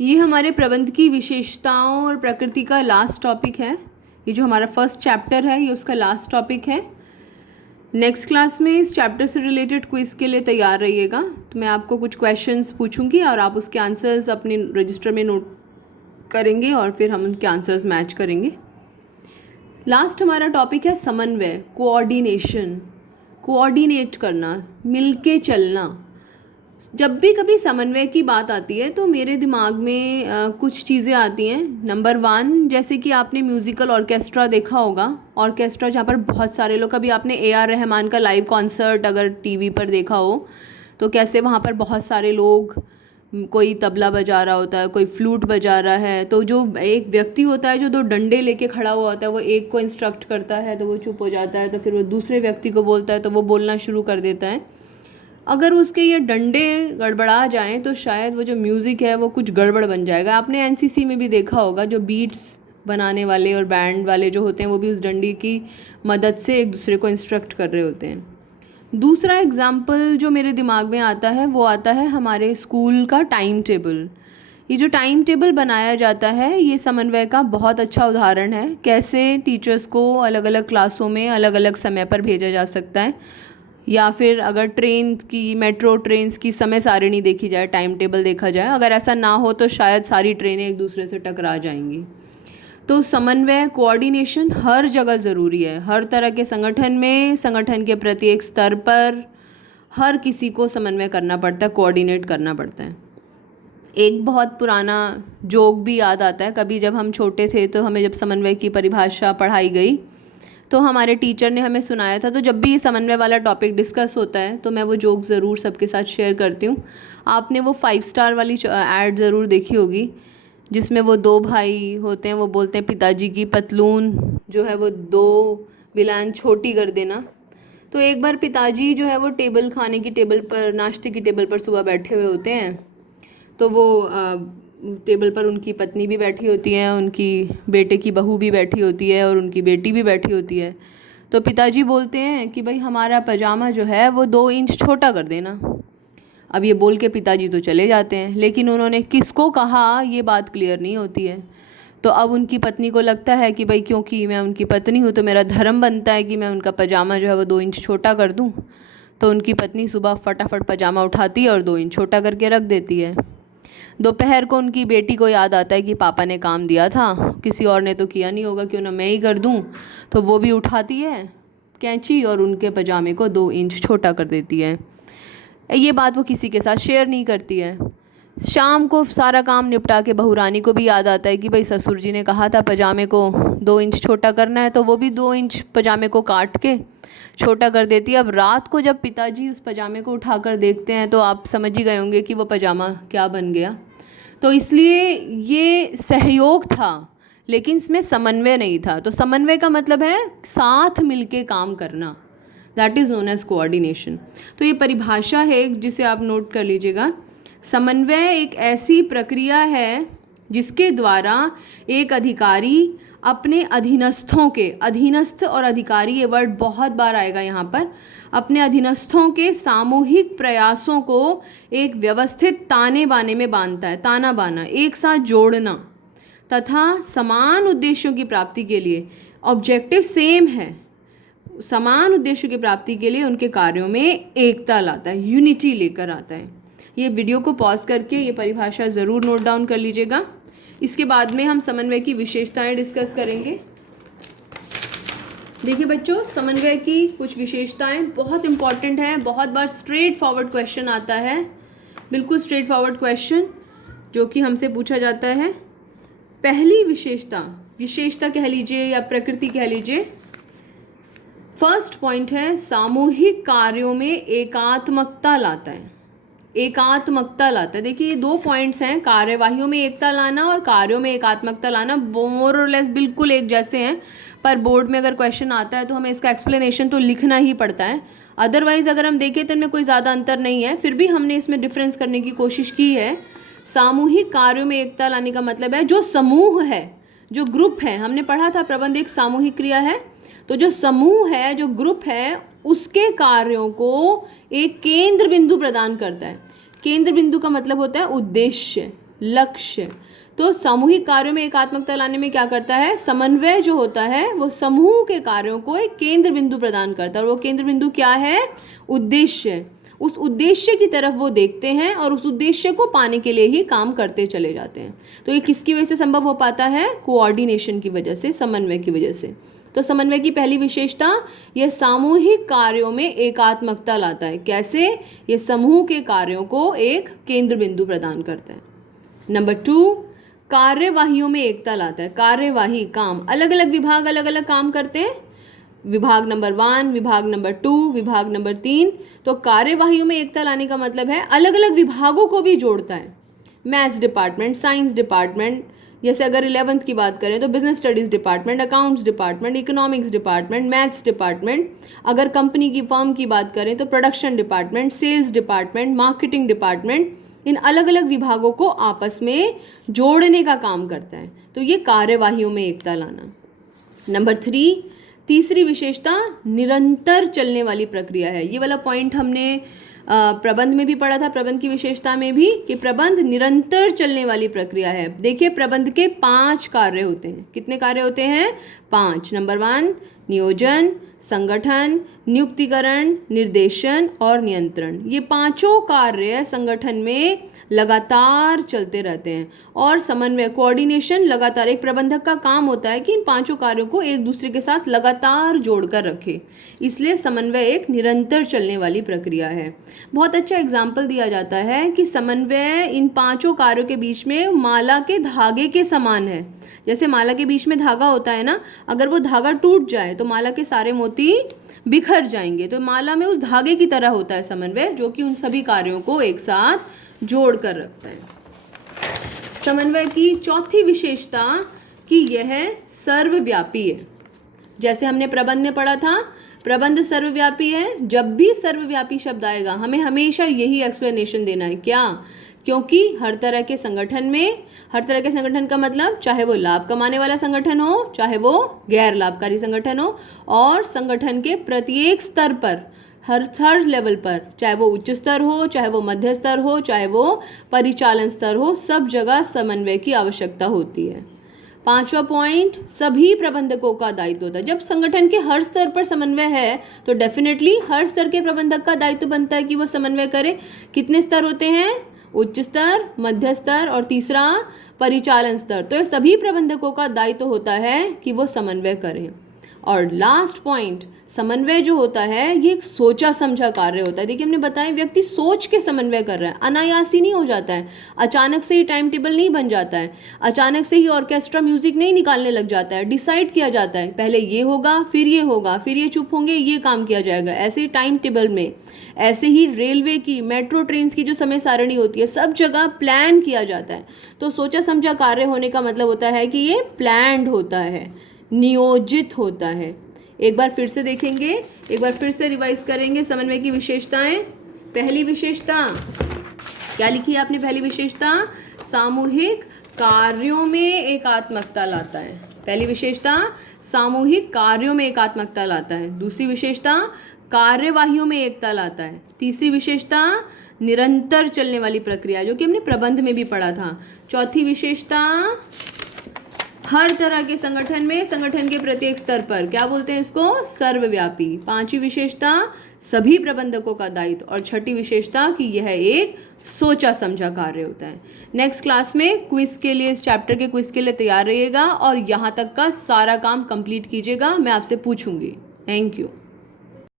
ये हमारे प्रबंध की विशेषताओं और प्रकृति का लास्ट टॉपिक है। ये जो हमारा फर्स्ट चैप्टर है ये उसका लास्ट टॉपिक है। नेक्स्ट क्लास में इस चैप्टर से रिलेटेड क्विज़ के लिए तैयार रहिएगा। तो मैं आपको कुछ क्वेश्चंस पूछूंगी और आप उसके आंसर्स अपने रजिस्टर में नोट करेंगे और फिर हम उनके आंसर्स मैच करेंगे। लास्ट हमारा टॉपिक है समन्वय, कोऑर्डिनेशन, कोऑर्डिनेट करना, मिलके चलना। जब भी कभी समन्वय की बात आती है तो मेरे दिमाग में कुछ चीज़ें आती हैं। नंबर 1, जैसे कि आपने म्यूज़िकल ऑर्केस्ट्रा देखा होगा, ऑर्केस्ट्रा जहाँ पर बहुत सारे लोग, कभी आपने AR रहमान का लाइव कॉन्सर्ट अगर टीवी पर देखा हो तो कैसे वहाँ पर बहुत सारे लोग, कोई तबला बजा रहा होता है, कोई फ्लूट बजा रहा है, तो जो एक व्यक्ति होता है जो 2 डंडे लेके खड़ा हुआ होता है वो एक को इंस्ट्रक्ट करता है तो वो चुप हो जाता है, तो फिर वो दूसरे व्यक्ति को बोलता है तो वो बोलना शुरू कर देता है। अगर उसके ये डंडे गड़बड़ा जाएं तो शायद वो जो म्यूज़िक है वो कुछ गड़बड़ बन जाएगा। आपने NCC में भी देखा होगा, जो बीट्स बनाने वाले और बैंड वाले जो होते हैं वो भी उस डंडी की मदद से एक दूसरे को इंस्ट्रक्ट कर रहे होते हैं। दूसरा एग्जाम्पल जो मेरे दिमाग में आता है वो आता है हमारे स्कूल का टाइम टेबल। ये जो टाइम टेबल बनाया जाता है ये समन्वय का बहुत अच्छा उदाहरण है। कैसे टीचर्स को अलग अलग क्लासों में अलग अलग समय पर भेजा जा सकता है, या फिर अगर ट्रेन की, मेट्रो ट्रेन्स की समय सारिणी देखी जाए, टाइम टेबल देखा जाए, अगर ऐसा ना हो तो शायद सारी ट्रेनें एक दूसरे से टकरा जाएंगी। तो समन्वय, कोऑर्डिनेशन हर जगह ज़रूरी है। हर तरह के संगठन में, संगठन के प्रत्येक स्तर पर हर किसी को समन्वय करना पड़ता है, कोऑर्डिनेट करना पड़ता है। एक बहुत पुराना जोक भी याद आता है। कभी जब हम छोटे थे तो हमें जब समन्वय की परिभाषा पढ़ाई गई तो हमारे टीचर ने हमें सुनाया था। तो जब भी ये समन्वय वाला टॉपिक डिस्कस होता है तो मैं वो जोक ज़रूर सबके साथ शेयर करती हूँ। आपने वो 5 स्टार वाली ऐड ज़रूर देखी होगी जिसमें वो 2 भाई होते हैं, वो बोलते हैं पिताजी की पतलून जो है वो 2 बिलान छोटी कर देना। तो एक बार पिताजी जो है वो टेबल, खाने की टेबल पर, नाश्ते की टेबल पर सुबह बैठे हुए होते हैं। तो वो टेबल पर उनकी पत्नी भी बैठी होती है, उनकी बेटे की बहू भी बैठी होती है और उनकी बेटी भी बैठी होती है। तो पिताजी बोलते हैं कि भाई हमारा पजामा जो है वो 2 इंच छोटा कर देना। अब ये बोल के पिताजी तो चले जाते हैं, लेकिन उन्होंने किसको कहा ये बात क्लियर नहीं होती है। तो अब उनकी पत्नी को लगता है कि भाई क्योंकि मैं उनकी पत्नी हूँ तो मेरा धर्म बनता है कि मैं उनका पजामा जो है वो 2 इंच छोटा कर दूँ। तो उनकी पत्नी सुबह फटाफट पजामा उठाती है और 2 इंच छोटा करके रख देती है। दोपहर को उनकी बेटी को याद आता है कि पापा ने काम दिया था, किसी और ने तो किया नहीं होगा, क्यों ना मैं ही कर दूं। तो वो भी उठाती है कैंची और उनके पजामे को 2 इंच छोटा कर देती है। ये बात वो किसी के साथ शेयर नहीं करती है। शाम को सारा काम निपटा के बहू रानी को भी याद आता है कि भाई ससुर जी ने कहा था पजामे को 2 इंच छोटा करना है, तो वो भी 2 इंच पजामे को काट के छोटा कर देती है। अब रात को जब पिताजी उस पजामे को उठाकर देखते हैं तो आप समझ ही गए होंगे कि वो पजामा क्या बन गया। तो इसलिए ये सहयोग था लेकिन इसमें समन्वय नहीं था। तो समन्वय का मतलब है साथ मिलके काम करना, that is known as coordination. तो ये परिभाषा है जिसे आप नोट कर लीजिएगा। समन्वय एक ऐसी प्रक्रिया है जिसके द्वारा एक अधिकारी अपने अधीनस्थों के, अधीनस्थ और अधिकारी ये वर्ड बहुत बार आएगा यहाँ पर, अपने अधीनस्थों के सामूहिक प्रयासों को एक व्यवस्थित ताने बाने में बांधता है। ताना बाना, एक साथ जोड़ना, तथा समान उद्देश्यों की प्राप्ति के लिए, ऑब्जेक्टिव सेम है, समान उद्देश्यों की प्राप्ति के लिए उनके कार्यों में एकता लाता है, यूनिटी लेकर आता है। ये वीडियो को पॉज करके ये परिभाषा ज़रूर नोट डाउन कर लीजिएगा। इसके बाद में हम समन्वय की विशेषताएं डिस्कस करेंगे। देखिए बच्चों, समन्वय की कुछ विशेषताएं बहुत इंपॉर्टेंट है। बहुत बार स्ट्रेट फॉरवर्ड क्वेश्चन आता है, बिल्कुल स्ट्रेट फॉरवर्ड क्वेश्चन जो कि हमसे पूछा जाता है। पहली विशेषता कह लीजिए या प्रकृति कह लीजिए, फर्स्ट पॉइंट है सामूहिक कार्यों में एकात्मकता लाता है। एकात्मकता लाता है। देखिए ये 2 पॉइंट्स हैं, कार्यवाहियों में एकता लाना और कार्यों में एकात्मकता लाना, मोर और लेस बिल्कुल एक जैसे हैं, पर बोर्ड में अगर क्वेश्चन आता है तो हमें इसका एक्सप्लेनेशन तो लिखना ही पड़ता है। अदरवाइज़ अगर हम देखें तो इनमें कोई ज़्यादा अंतर नहीं है, फिर भी हमने इसमें डिफरेंस करने की कोशिश की है। सामूहिक कार्यों में एकता लाने का मतलब है जो समूह है, जो ग्रुप है, हमने पढ़ा था प्रबंध एक सामूहिक क्रिया है, तो जो समूह है, जो ग्रुप है, उसके कार्यों को एक केंद्र बिंदु प्रदान करता है। केंद्र बिंदु का मतलब होता है उद्देश्य। लक्ष्य। तो सामूहिक कार्यों में एकात्मकता लाने में क्या करता है, समन्वय जो होता है वो समूह के कार्यों को एक केंद्र बिंदु प्रदान करता है, और वो केंद्र बिंदु क्या है, उद्देश्य। उस उद्देश्य की तरफ वो देखते हैं और उस उद्देश्य को पाने के लिए ही काम करते चले जाते हैं। तो ये किसकी वजह से संभव हो पाता है, कोऑर्डिनेशन की वजह से, समन्वय की वजह से। तो समन्वय की पहली विशेषता, यह सामूहिक कार्यों में एकात्मकता लाता है। कैसे, ये समूह के कार्यों को एक केंद्र बिंदु प्रदान करता है। नंबर 2, कार्यवाहियों में एकता लाता है। कार्यवाही, काम, अलग अलग विभाग अलग अलग काम करते हैं, विभाग नंबर 1, विभाग नंबर 2, विभाग नंबर 3। तो कार्यवाहियों में एकता लाने का मतलब है अलग अलग विभागों को भी जोड़ता है। मैथ्स डिपार्टमेंट, साइंस डिपार्टमेंट, जैसे अगर 11th की बात करें तो business studies department, accounts department, economics department, maths department. अगर कंपनी की, फर्म की बात करें तो production department, sales department, marketing department, इन अलग अलग विभागों को आपस में जोड़ने का काम करता है। तो ये कार्यवाहियों में एकता लाना। नंबर 3, तीसरी विशेषता, निरंतर चलने वाली प्रक्रिया है। ये वाला पॉइंट हमने प्रबंध में भी पढ़ा था, प्रबंध की विशेषता में भी, कि प्रबंध निरंतर चलने वाली प्रक्रिया है। देखिए, प्रबंध के 5 कार्य होते हैं। कितने कार्य होते हैं, 5। नंबर 1, नियोजन, संगठन, नियुक्तिकरण, निर्देशन और नियंत्रण। ये 5 कार्य संगठन में लगातार चलते रहते हैं, और समन्वय, कोऑर्डिनेशन लगातार, एक प्रबंधक का काम होता है कि इन 5 कार्यों को एक दूसरे के साथ लगातार जोड़कर रखे। इसलिए समन्वय एक निरंतर चलने वाली प्रक्रिया है। बहुत अच्छा एग्जाम्पल दिया जाता है कि समन्वय इन 5 कार्यों के बीच में माला के धागे के समान है। जैसे माला के बीच में धागा होता है ना, अगर वो धागा टूट जाए तो माला के सारे मोती बिखर जाएंगे। तो माला में उस धागे की तरह होता है समन्वय, जो कि उन सभी कार्यों को एक साथ जोड़ कर रखता है। समन्वय की चौथी विशेषता कि यह सर्वव्यापी है। जैसे हमने प्रबंध में पढ़ा था, प्रबंध सर्वव्यापी है। जब भी सर्वव्यापी शब्द आएगा हमें हमेशा यही एक्सप्लेनेशन देना है। क्या, क्योंकि हर तरह के संगठन में, हर तरह के संगठन का मतलब चाहे वो लाभ कमाने वाला संगठन हो, चाहे वो गैर लाभकारी संगठन हो, और संगठन के प्रत्येक स्तर पर, हर लेवल पर, चाहे वो उच्च स्तर हो, चाहे वो मध्य स्तर हो, चाहे वो परिचालन स्तर हो, सब जगह समन्वय की आवश्यकता होती है। 5वां पॉइंट, सभी प्रबंधकों का दायित्व होता है। जब संगठन के हर स्तर पर समन्वय है तो डेफिनेटली हर स्तर के प्रबंधक का दायित्व बनता है कि वो समन्वय करे। कितने स्तर होते हैं, उच्च स्तर, मध्य स्तर और तीसरा परिचालन स्तर। तो ये सभी प्रबंधकों का दायित्व होता है कि वो समन्वय करें। और लास्ट पॉइंट, समन्वय जो होता है ये एक सोचा समझा कार्य होता है। देखिए, हमने बताया व्यक्ति सोच के समन्वय कर रहा है, अनायासी नहीं हो जाता है, अचानक से ही टाइम टेबल नहीं बन जाता है, अचानक से ही ऑर्केस्ट्रा म्यूजिक नहीं निकालने लग जाता है। डिसाइड किया जाता है, पहले ये होगा, फिर ये होगा, फिर ये चुप होंगे, ये काम किया जाएगा, ऐसे ही टाइम टेबल में। ऐसे ही रेलवे की, मेट्रो ट्रेन की जो समय सारणी होती है, सब जगह प्लान किया जाता है। तो सोचा समझा कार्य होने का मतलब होता है कि ये प्लान्ड होता है, नियोजित होता है। एक बार फिर से देखेंगे, एक बार फिर से रिवाइज करेंगे समन्वय की विशेषताएं। पहली विशेषता क्या लिखी है आपने, पहली विशेषता, सामूहिक कार्यों में एकात्मकता लाता है। पहली विशेषता, सामूहिक कार्यों में एकात्मकता लाता है। दूसरी विशेषता, कार्यवाहियों में एकता लाता है। तीसरी विशेषता, निरंतर चलने वाली प्रक्रिया, जो कि हमने प्रबंध में भी पढ़ा था। चौथी विशेषता, हर तरह के संगठन में, संगठन के प्रत्येक स्तर पर, क्या बोलते हैं इसको, सर्वव्यापी। पांचवी विशेषता, सभी प्रबंधकों का दायित्व। और छठी विशेषता कि यह एक सोचा समझा कार्य होता है। नेक्स्ट क्लास में क्विज के लिए, इस चैप्टर के क्विज के लिए तैयार रहिएगा और यहाँ तक का सारा काम कंप्लीट कीजिएगा, मैं आपसे पूछूंगी। Thank you.